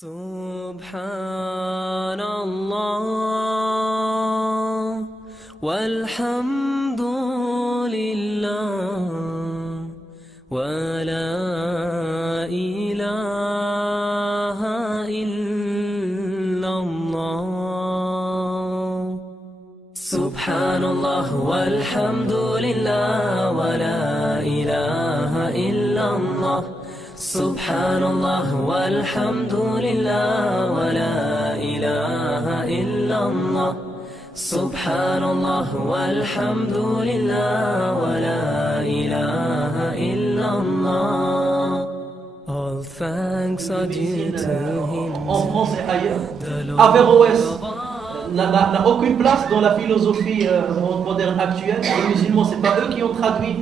سبحان الله والحمد لله ولا إله إلا الله سبحان الله والحمد لله ولا إله إلا الله سبحان الله والحمد لله ولا إله إلا الله سبحان الله والحمد لله ولا إله إلا الله All thanks are due to him. En France et ailleurs, Averroès n'a aucune place dans la philosophie moderne actuelle. Les musulmans, c'est pas eux qui ont traduit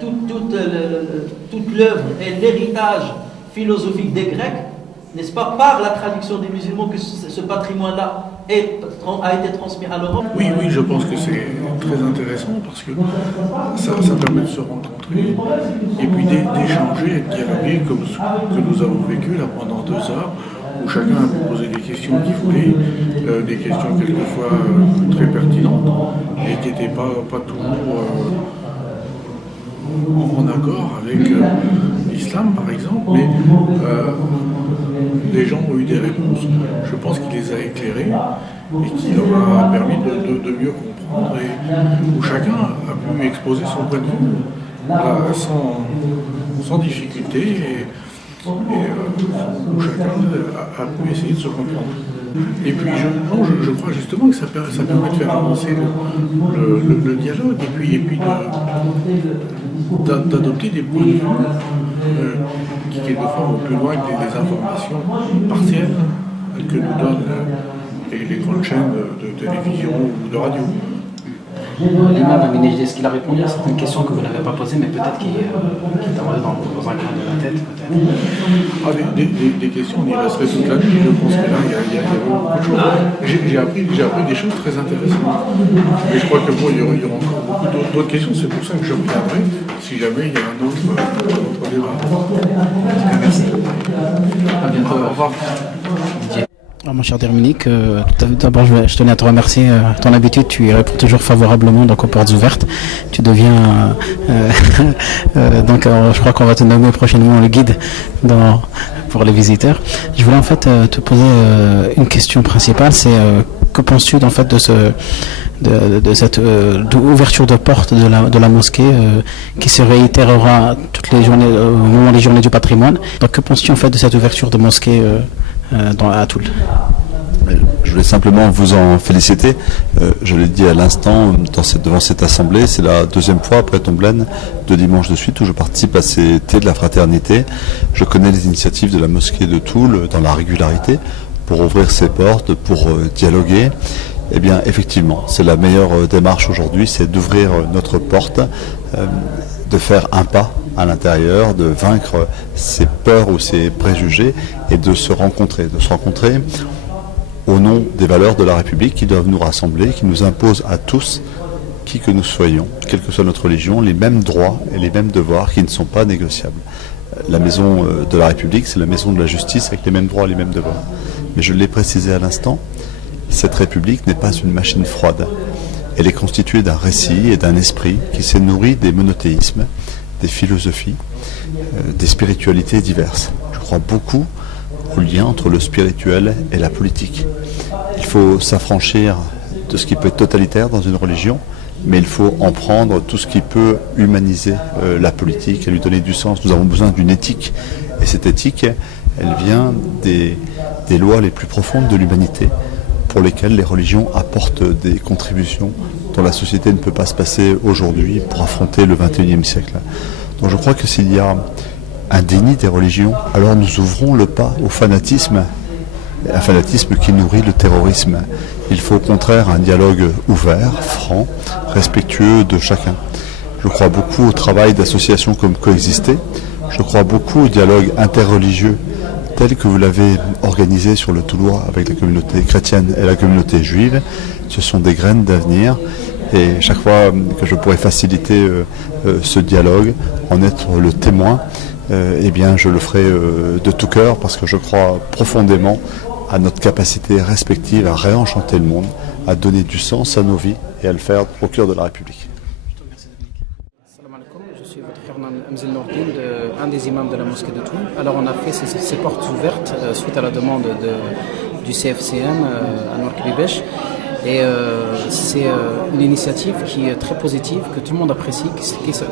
toute l'œuvre et l'héritage philosophique des Grecs, n'est-ce pas, par la traduction des musulmans que ce patrimoine-là a été transmis à l'Europe. Oui, je pense que c'est très intéressant parce que ça permet de se rencontrer et puis d'échanger et de dialoguer comme ce que nous avons vécu là pendant 2 heures, où chacun a posé des questions qu'il voulait, des questions quelquefois très pertinentes et qui n'étaient pas toujours en accord avec l'islam par exemple, mais les gens ont eu des réponses. Je pense qu'il les a éclairés et qu'il leur a permis de mieux comprendre et où chacun a pu exposer son point de vue sans difficulté et où chacun a pu essayer de se comprendre. Et puis je crois justement que ça permet de faire avancer le dialogue et puis d'adopter des points de vue qui quelquefois vont plus loin que des informations partielles que nous donnent les grandes chaînes de télévision ou de radio. L'imam Aminejdi, est-ce qu'il a répondu à certaines questions que vous n'avez pas posées, mais peut-être qui tomberaient dans un coin de la tête, peut-être des questions, on y resterait toute la nuit. Je pense que là, il y a beaucoup de choses. J'ai appris des choses très intéressantes. Mais je crois que il y aura encore beaucoup d'autres questions. C'est pour ça que je reviendrai si jamais il y a un autre débat. Merci. À bientôt. Au revoir. Mon cher Dominique, d'abord je tenais à te remercier. À ton habitude, tu y réponds toujours favorablement donc aux portes ouvertes. Tu deviens donc je crois qu'on va te nommer prochainement le guide pour les visiteurs. Je voulais en fait te poser une question principale, c'est que penses-tu en fait de cette ouverture de porte de la mosquée qui se réitérera toutes les journées au moment des journées du patrimoine. Donc que penses-tu en fait de cette ouverture de mosquée à Toul? Je voulais simplement vous en féliciter. Je l'ai dit à l'instant devant cette assemblée, c'est la 2e fois après Tomblaine, 2 dimanches de suite où je participe à ces thés de la fraternité. Je connais les initiatives de la mosquée de Toul dans la régularité pour ouvrir ses portes, pour dialoguer. Eh bien, effectivement, c'est la meilleure démarche aujourd'hui, c'est d'ouvrir notre porte, de faire un pas à l'intérieur, de vaincre ses peurs ou ses préjugés et de se rencontrer au nom des valeurs de la République qui doivent nous rassembler, qui nous imposent à tous, qui que nous soyons, quelle que soit notre religion, les mêmes droits et les mêmes devoirs qui ne sont pas négociables. La maison de la République, c'est la maison de la justice avec les mêmes droits et les mêmes devoirs. Mais je l'ai précisé à l'instant, cette République n'est pas une machine froide. Elle est constituée d'un récit et d'un esprit qui s'est nourri des monothéismes, des philosophies, des spiritualités diverses. Je crois beaucoup au lien entre le spirituel et la politique. Il faut s'affranchir de ce qui peut être totalitaire dans une religion, mais il faut en prendre tout ce qui peut humaniser la politique et lui donner du sens. Nous avons besoin d'une éthique, et cette éthique, elle vient des lois les plus profondes de l'humanité, pour lesquelles les religions apportent des contributions dont la société ne peut pas se passer aujourd'hui pour affronter le XXIe siècle. Donc je crois que s'il y a un déni des religions, alors nous ouvrons le pas au fanatisme, un fanatisme qui nourrit le terrorisme. Il faut au contraire un dialogue ouvert, franc, respectueux de chacun. Je crois beaucoup au travail d'associations comme Coexister, je crois beaucoup au dialogue interreligieux tel que vous l'avez organisé sur le Toulois avec la communauté chrétienne et la communauté juive. Ce sont des graines d'avenir et chaque fois que je pourrai faciliter ce dialogue, en être le témoin, eh bien je le ferai de tout cœur parce que je crois profondément à notre capacité respective à réenchanter le monde, à donner du sens à nos vies et à le faire au cœur de la République. Salam alaikum, je suis votre frère Amzil Nourdine, un des imams de la mosquée de Toul. Alors on a fait ces portes ouvertes suite à la demande du CFCM à Noir-Kibibesh. Et c'est une initiative qui est très positive, que tout le monde apprécie,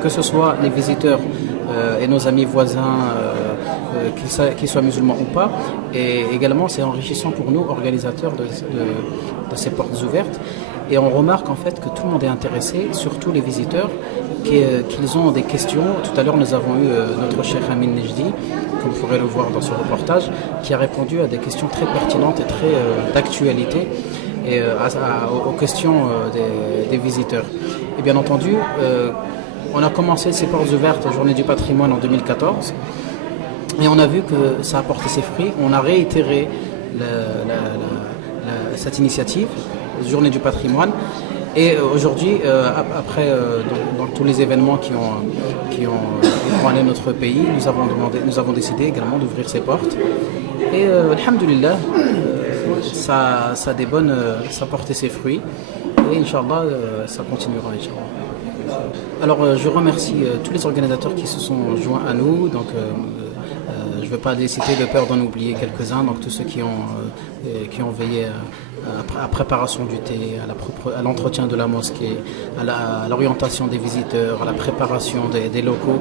que ce soit les visiteurs et nos amis voisins, qu'ils soient musulmans ou pas. Et également, c'est enrichissant pour nous, organisateurs de ces portes ouvertes. Et on remarque en fait que tout le monde est intéressé, surtout les visiteurs, qu'ils ont des questions. Tout à l'heure, nous avons eu notre cheikh Amin Nejdi, comme vous pourrez le voir dans ce reportage, qui a répondu à des questions très pertinentes et très d'actualité. Et aux questions des visiteurs. Et bien entendu, on a commencé ces portes ouvertes, Journée du patrimoine en 2014, et on a vu que ça a porté ses fruits. On a réitéré cette initiative, Journée du patrimoine, et aujourd'hui, après dans tous les événements qui ont ébranlé notre pays, nous avons décidé également d'ouvrir ces portes. Et alhamdoulilah, ça portait ses fruits et Inch'Allah ça continuera Inch'Allah. Alors je remercie tous les organisateurs qui se sont joints à nous, donc je ne vais pas les citer de peur d'en oublier quelques-uns, donc tous ceux qui ont veillé à la préparation du thé, à l'entretien de la mosquée, à l'orientation des visiteurs, à la préparation des locaux.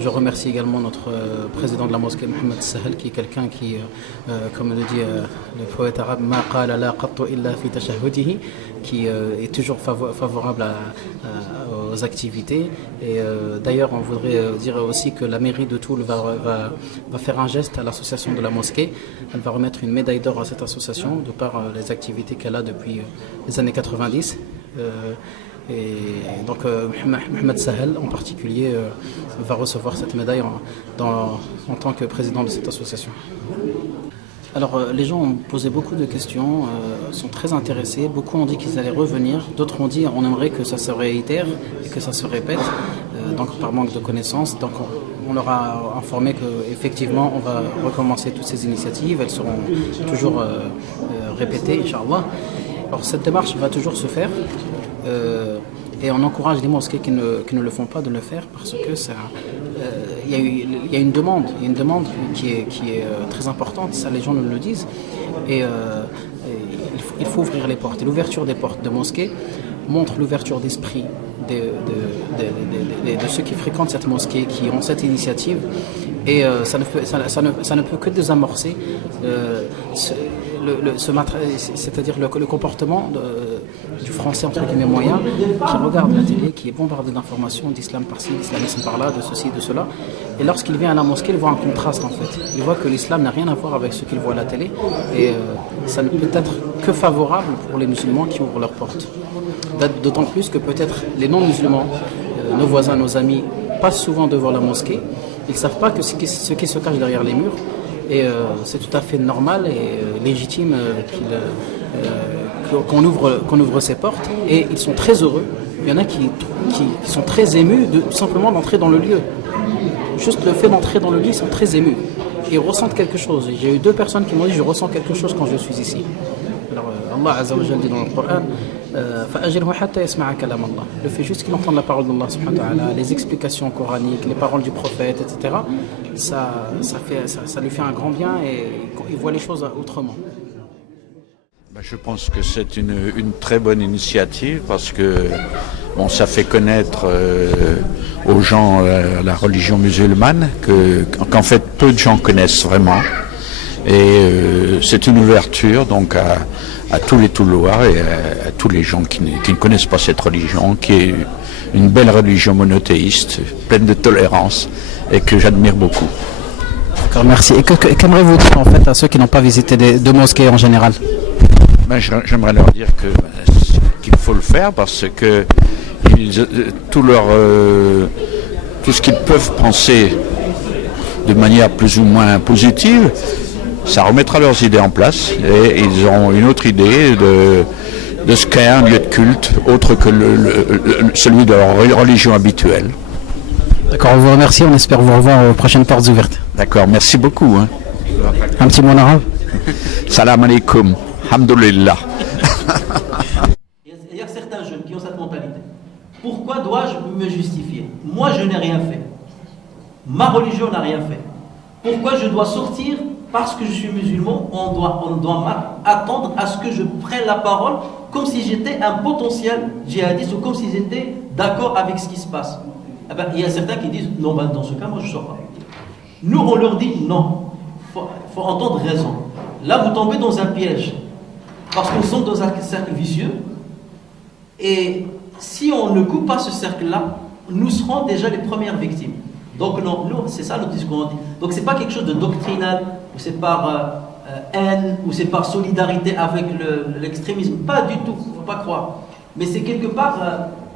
Je remercie également notre président de la mosquée, Mohamed Sahel, qui est quelqu'un qui, comme le dit le poète arabe, Ma qala la qattu illa fi tashahudihi, qui est toujours favorable aux activités. Et d'ailleurs, on voudrait dire aussi que la mairie de Toul va faire un geste à l'association de la mosquée. Elle va remettre une médaille d'or à cette association de par les activités qu'elle a depuis les années 90. Et donc Mohamed Sahel en particulier va recevoir cette médaille en tant que président de cette association. Alors les gens ont posé beaucoup de questions, sont très intéressés, beaucoup ont dit qu'ils allaient revenir, d'autres ont dit on aimerait que ça se réitère et que ça se répète, donc par manque de connaissances. Donc on leur a informé qu'effectivement on va recommencer toutes ces initiatives, elles seront toujours répétées, Inch'Allah. Alors cette démarche va toujours se faire. Et on encourage les mosquées qui ne le font pas de le faire parce que il y a une demande qui est très importante, ça les gens nous le disent, et il faut ouvrir les portes. Et l'ouverture des portes de mosquées montre l'ouverture d'esprit de ceux qui fréquentent cette mosquée, qui ont cette initiative, et ça ne peut que désamorcer c'est-à-dire le comportement du français entre guillemets moyen, qui regarde la télé, qui est bombardé d'informations d'islam par-ci, d'islamisme par-là, de ceci, de cela, et lorsqu'il vient à la mosquée, il voit un contraste en fait. Il voit que l'islam n'a rien à voir avec ce qu'il voit à la télé, et ça ne peut être que favorable pour les musulmans qui ouvrent leurs portes. D'autant plus que peut-être les non-musulmans, nos voisins, nos amis, passent souvent devant la mosquée, ils ne savent pas ce qui se cache derrière les murs. Et c'est tout à fait normal et légitime qu'on ouvre ces portes. Et ils sont très heureux. Il y en a qui sont très émus simplement d'entrer dans le lieu. Juste le fait d'entrer dans le lieu, ils sont très émus. Et ils ressentent quelque chose. J'ai eu 2 personnes qui m'ont dit « je ressens quelque chose quand je suis ici ». Alors Allah Azza wa Jalla dit dans le Coran le fait juste qu'il entende la parole d'Allah subhanahu wa ta'ala, les explications coraniques, les paroles du prophète, etc., ça lui fait un grand bien et il voit les choses autrement. Je pense que c'est une très bonne initiative parce que ça fait connaître aux gens la religion musulmane qu'en fait peu de gens connaissent vraiment. Et c'est une ouverture donc à tous les Toulois et à tous les gens qui ne connaissent pas cette religion, qui est une belle religion monothéiste, pleine de tolérance et que j'admire beaucoup. D'accord, merci. Et qu'aimerez-vous dire en fait à ceux qui n'ont pas visité de mosquées en général? J'aimerais leur dire qu'il faut le faire parce que tout ce qu'ils peuvent penser de manière plus ou moins positive, ça remettra leurs idées en place et ils ont une autre idée de ce qu'est un lieu de culte autre que celui de leur religion habituelle. D'accord, on vous remercie, on espère vous revoir aux prochaines portes ouvertes. D'accord, merci beaucoup. Hein. Un petit mot en arabe? Salam alaikum, hamdoulillah. Il y a certains jeunes qui ont cette mentalité. Pourquoi dois-je me justifier? Moi, je n'ai rien fait. Ma religion n'a rien fait. Pourquoi je dois sortir? Parce que je suis musulman, on doit attendre à ce que je prenne la parole comme si j'étais un potentiel djihadiste ou comme si j'étais d'accord avec ce qui se passe. Eh ben, il y a certains qui disent, non, ben, dans ce cas, moi, je ne sors pas. Nous, on leur dit, non, il faut entendre raison. Là, vous tombez dans un piège. Parce que nous sommes dans un cercle vicieux. Et si on ne coupe pas ce cercle-là, nous serons déjà les premières victimes. Donc non, nous, c'est ça notre discours. Donc c'est pas quelque chose de doctrinal, ou c'est par haine, ou c'est par solidarité avec l'extrémisme. Pas du tout, il ne faut pas croire. Mais c'est quelque part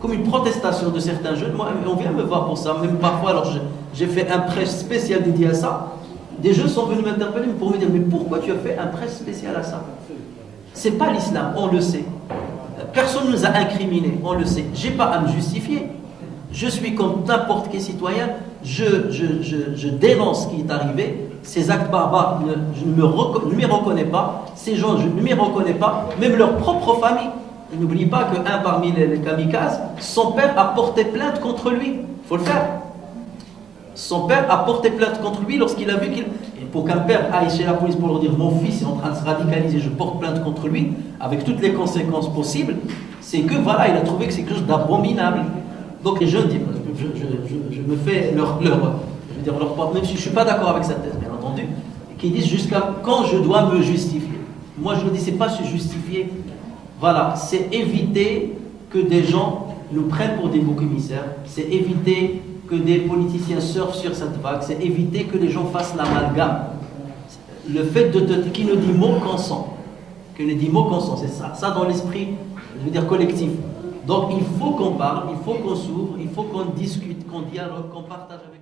comme une protestation de certains jeunes. Moi, on vient me voir pour ça. Même parfois, alors j'ai fait un prêche spécial dédié à ça. Des jeunes sont venus m'interpeller pour me dire, mais pourquoi tu as fait un prêche spécial à ça? C'est pas l'islam, on le sait. Personne ne nous a incriminés, on le sait. J'ai pas à me justifier. Je suis comme n'importe quel citoyen, je dénonce ce qui est arrivé. Ces actes barbares, je ne m'y reconnais pas. Ces gens, je ne m'y reconnais pas. Même leur propre famille. N'oublie pas qu'un parmi les kamikazes, son père a porté plainte contre lui. Il faut le faire. Son père a porté plainte contre lui lorsqu'il a vu qu'il... Et pour qu'un père aille chez la police pour leur dire « Mon fils est en train de se radicaliser, je porte plainte contre lui », avec toutes les conséquences possibles, c'est que voilà, il a trouvé que c'est quelque chose d'abominable. Donc les jeunes disent, je me fais leur porte, même si je ne suis pas d'accord avec sa thèse, bien entendu, qui disent jusqu'à quand je dois me justifier. Moi je me dis, c'est pas se justifier, voilà, c'est éviter que des gens nous prennent pour des boucs émissaires, c'est éviter que des politiciens surfent sur cette vague, c'est éviter que les gens fassent l'amalgame. Le fait qui ne dit mot consent, c'est ça dans l'esprit, je veux dire collectif. Donc il faut qu'on parle, il faut qu'on s'ouvre, il faut qu'on discute, qu'on dialogue, qu'on partage avec